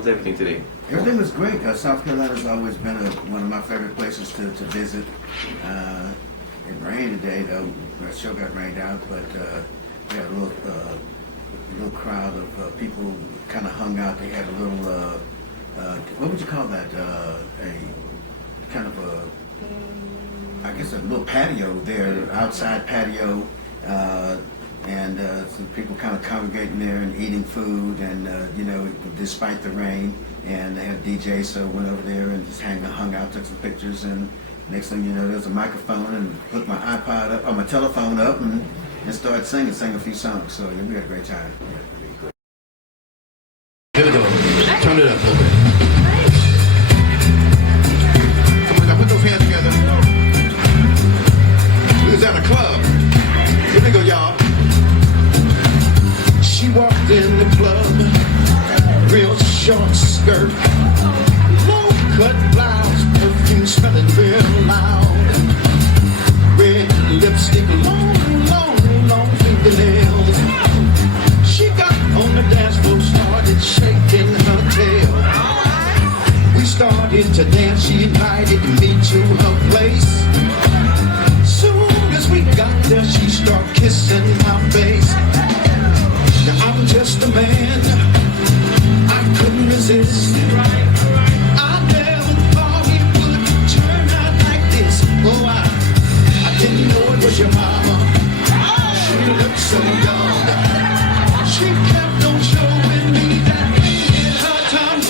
was everything today? Everything was great. South Carolina's always been one of my favorite places to visit. It rained today, though. The show got rained out, but we had a little crowd of people kind of hung out. They had a little, what would you call that? A kind of I guess a little patio there, outside patio, and some people kind of congregating there and eating food, and despite the rain, and they had DJ, so went over there and just hung out, took some pictures, and next thing you know, there was a microphone, and put my iPod up, or my telephone up, and started singing a few songs. So yeah, we had a great time. Here we go. Turn it up a little bit. Come on, now put those hands together. We was at a club. Here we go, y'all. She walked in the club, real short skirt, low-cut blouse, perfume smelling real loud, red lipstick, long fingernails. She got on the dance floor, started shaking her tail. We started to dance, she invited me to her place. Soon as we got there, she started kissing my face. Now I'm just a man, I couldn't resist. I never thought it would turn out like this. Oh, I didn't know it was your mama. She looked so young. She kept on showing me that in her tongue.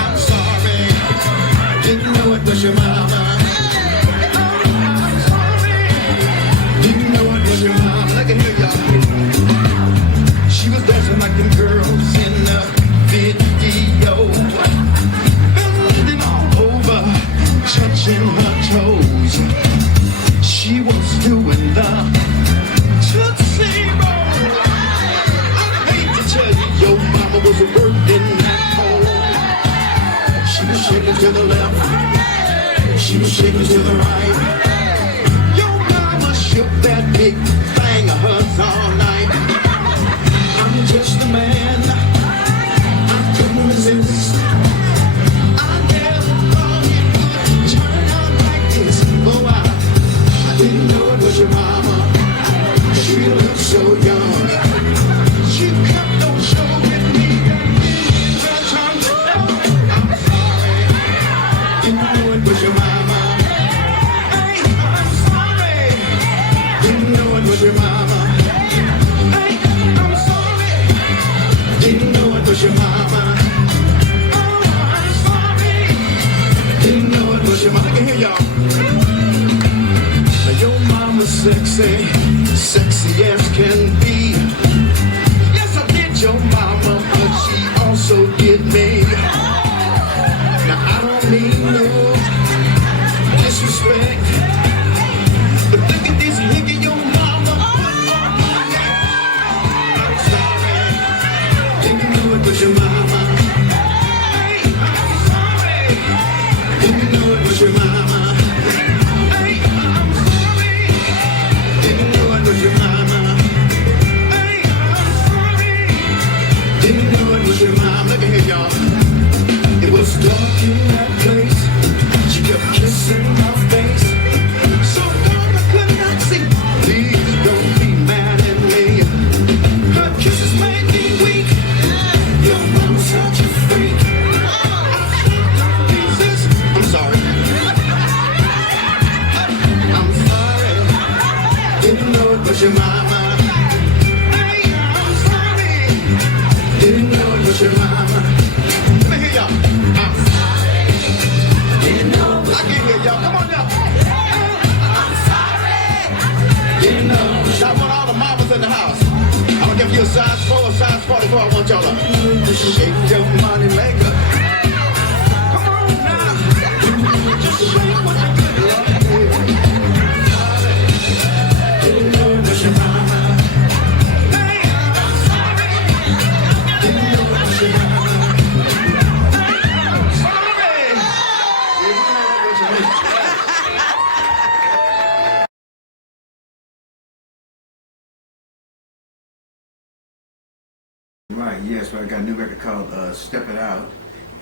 I'm sorry, didn't know it was your mama. I'm sorry, didn't know it was your mama. Look at here, y'all. She was dancing like them girls in the video, bending all over, touching her toes. She was doing the Tootsie Roll. I hate to tell you, your mama was working that pole. She was shaking to the left, she was shaking to the right. Your mama shook that big thing of hers all night. I'm just a man, I couldn't resist. I never thought it would turn out like this. Oh, I didn't know it was your mama. She looked so young. She kept on showing me that in her tongue. I'm sorry, didn't know it was your mama. Hey, I'm sorry, didn't know it was your mama. Hey, I'm sorry, didn't know it was your mama. Oh, I'm sorry, didn't know it was your mama. I can hear y'all. Now your mama's sexy, sexy as can be. Yes, I did your mama, but she also did me. Now I don't mean no disrespect, but look at this hickey your mama put on my neck. I'm sorry, didn't know it was your mama. Hey, I'm sorry, didn't know it was your mama. Hey, I'm sorry, didn't know it was your mama. Hey, I'm sorry, didn't know it was your mama. Look at here, y'all. It was dark in that place. She kept kissing my face. So dark I could not see. Please don't be mad at me. Her kisses made me weak. Your mama's such a freak. Jesus, I'm sorry. I'm sorry. Didn't know it was your mama. Hey, I'm sorry. Didn't know it was your mama. Let me hear y'all. I'm sorry. Didn't know it was I can hear y'all. Come on now. I'm sorry. Didn't know. I want all the mamas in the house. I'm gonna give you a size 4, a size 44. I want y'all to shake your money maker. Come on now. Just shake what you good love. Didn't know it was your mama. Hey, I'm sorry. Didn't know it was your mama. Hey, I'm sorry. Didn't know it was your mama. Right, Yes, well, I got a new record called Step It Out,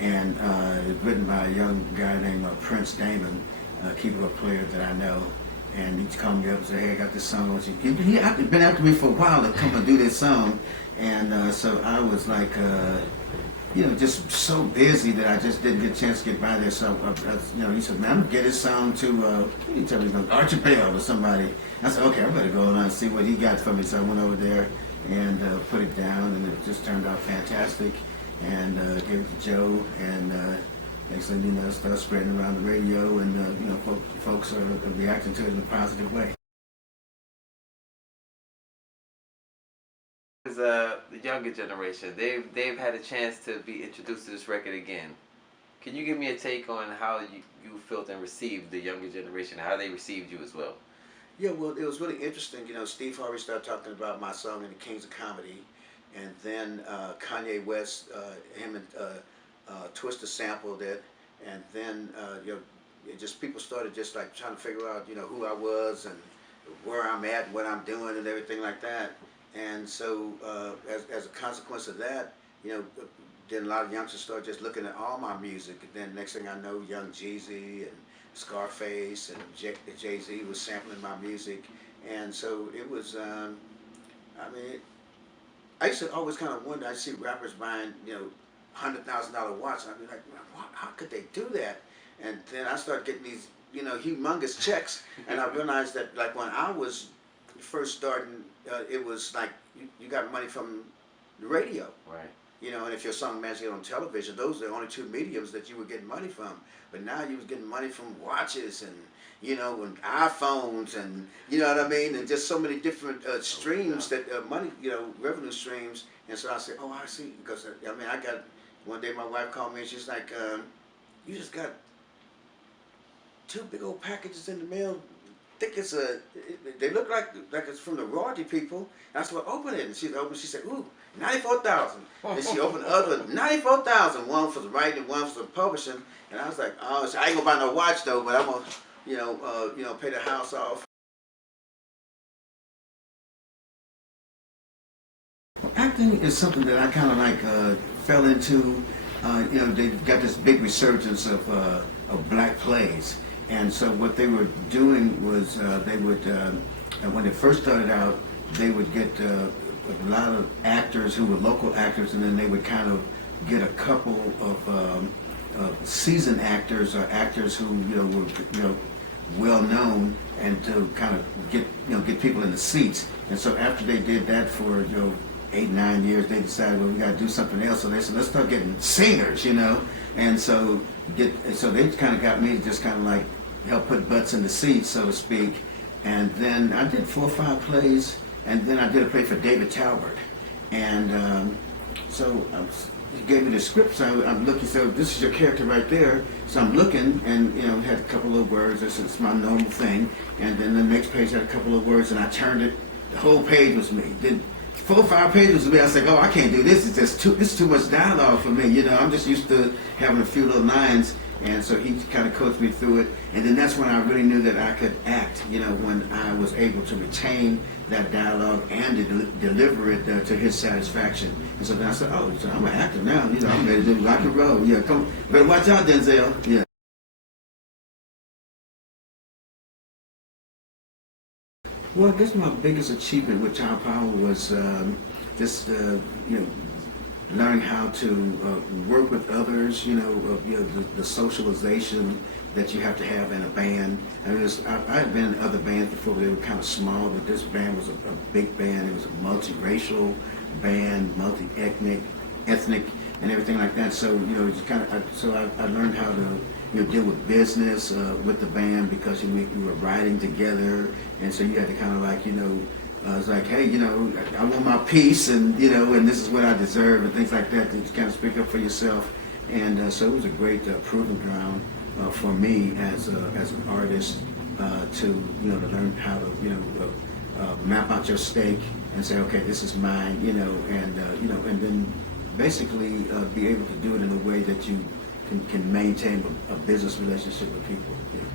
and it's written by a young guy named Prince Damon, a keyboard player that I know. And he's called me up and said, hey, I got this song. He'd been after me for a while to come and do this song. And so I was like, just so busy that I just didn't get a chance to get by there. So, he said, man, I'm going to get his song to, he told me, Archipelago or somebody. I said, okay, I better go and see what he got for me. So I went over there and put it down, and it just turned out fantastic. And gave it to Joe, and next thing you know, it started spreading around the radio, and folks are reacting to it in a positive way. The younger generation, they've had a chance to be introduced to this record again. Can you give me a take on how you felt and received the younger generation, how they received you as well? Yeah, well, it was really interesting. Steve Harvey started talking about my song in the Kings of Comedy, and then Kanye West, him and Twista sampled it, and then people started just like trying to figure out who I was and where I'm at and what I'm doing and everything like that. And so as a consequence of that, then a lot of youngsters started just looking at all my music. And then next thing I know, Young Jeezy and Scarface and Jay-Z was sampling my music. And so it was, I used to always kind of wonder, I see rappers buying, $100,000 watch, and I'd be like, how could they do that? And then I started getting these, humongous checks, and I realized that, like, when I was first starting, it was like you got money from the radio. Right. And if your song managed to get on television, those are the only two mediums that you were getting money from. But now you was getting money from watches and, and iPhones and, you know what I mean? And just so many different streams that, money, revenue streams. And so I said, oh, I see. Because, I got, one day my wife called me and she's like, you just got 2 big old packages in the mail. I think it's they look like it's from the royalty people. And I said, well, open it. And she said, ooh, 94,000. And she opened the other 94,000. One for the writing, one for the publishing. And I was like, oh, so I ain't gonna buy no watch though, but I'm gonna, pay the house off. Acting is something that I kind of like fell into. They got this big resurgence of black plays. And so what they were doing was they would, when they first started out, they would get a lot of actors who were local actors, and then they would kind of get a couple of seasoned actors or actors who were well known, and to kind of get people in the seats. And so after they did that for 8-9 years, they decided, well, we got to do something else. So they said, let's start getting singers, And so they kind of got me to just kind of like help put butts in the seats, so to speak. And then I did 4 or 5 plays, and then I did a play for David Talbert. And he gave me the script, so I'm looking, so this is your character right there. So I'm looking, and had a couple of words. This is my normal thing. And then the next page had a couple of words, and I turned it. The whole page was me. Then 4 or 5 pages was me. I was like, oh, I can't do this. It's too much dialogue for me. I'm just used to having a few little lines. And so he kind of coached me through it. And then that's when I really knew that I could act, when I was able to retain that dialogue and deliver it to his satisfaction. And so then I said, oh, so I'm an actor now. I'm ready to do rock and roll. Yeah, come, better watch out, Denzel. Yeah. Well, I guess my biggest achievement with Child Power was just, learning how to work with others, the socialization that you have to have in a band. I had been in other bands before, but they were kind of small, but this band was a big band. It was a multiracial band, multi-ethnic, and everything like that. So, it's kind of, I learned how to deal with business with the band, because we were writing together, and so you had to kind of like, it's like, hey, I want my piece, and and this is what I deserve, and things like that. To kind of speak up for yourself, and so it was a great proving ground for me as an artist to to learn how to map out your stake and say, okay, this is mine, and then basically be able to do it in a way that you can maintain a business relationship with people. Yeah.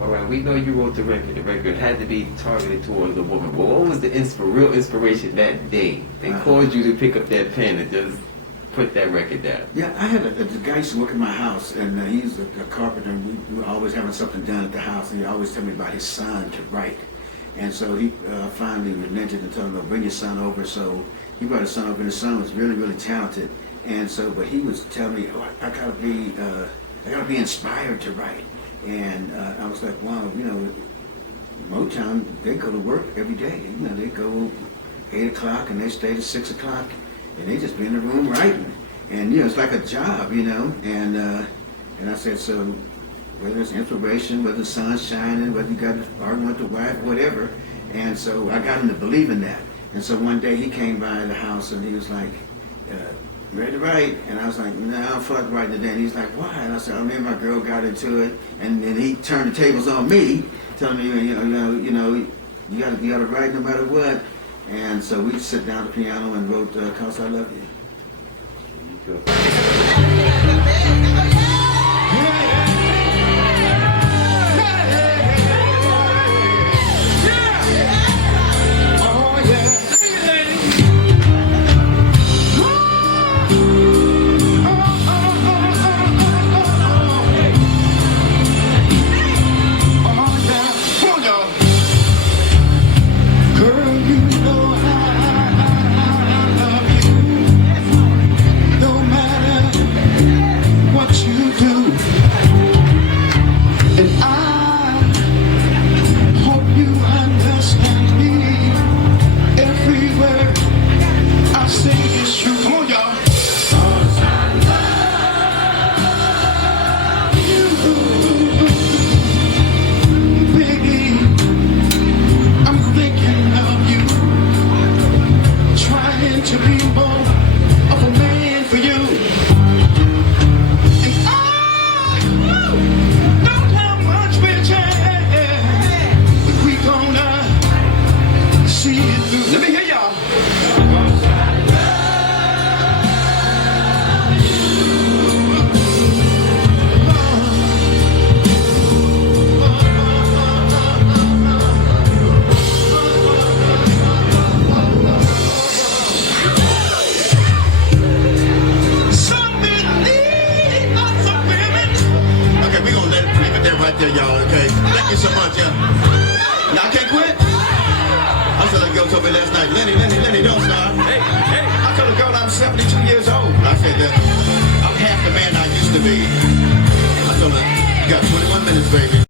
All right, we know you wrote the record. The record had to be targeted towards a woman. But what was the real inspiration that day that caused you to pick up that pen and just put that record down? Yeah, I had a guy used to work in my house, and he's a carpenter, and we were always having something done at the house, and he always told me about his son to write. And so he finally relented and told him, bring your son over. So he brought his son over, and his son was really, really talented. And so, but he was telling me, oh, I gotta be inspired to write. And I was like, wow, you know, Motown, they go to work every day. You know, they go 8 o'clock and they stay to 6 o'clock, and they just be in the room writing. And you know, it's like a job, you know. And I said, so whether it's inspiration, whether the sun's shining, whether you got an argument with the wife, whatever. And so I got him to believe in that. And so one day he came by the house and he was like, ready to write? And I was like, no, I don't feel like writing today. And he's like, why? And I said, oh, me and my girl got into it. And then he turned the tables on me, telling me, you gotta write no matter what. And so we sit down at the piano and wrote "Cause I Love You." Y'all, okay? Thank you so much, yeah. Now I can't quit. I said a girl told me last night, Lenny, don't stop. Hey. I told a girl I'm 72 years old. I said that I'm half the man I used to be. I told her, you got 21 minutes, baby.